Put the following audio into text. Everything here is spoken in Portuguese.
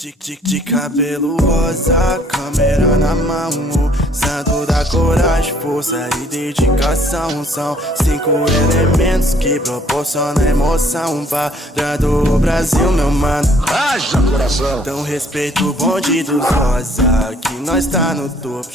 De cabelo rosa, câmera na mão, santo da coragem, força e dedicação. São 5 elementos que proporcionam emoção parando o Brasil, meu mano. Haja coração! Então respeita o bonde dos rosa, que nós tá no topo.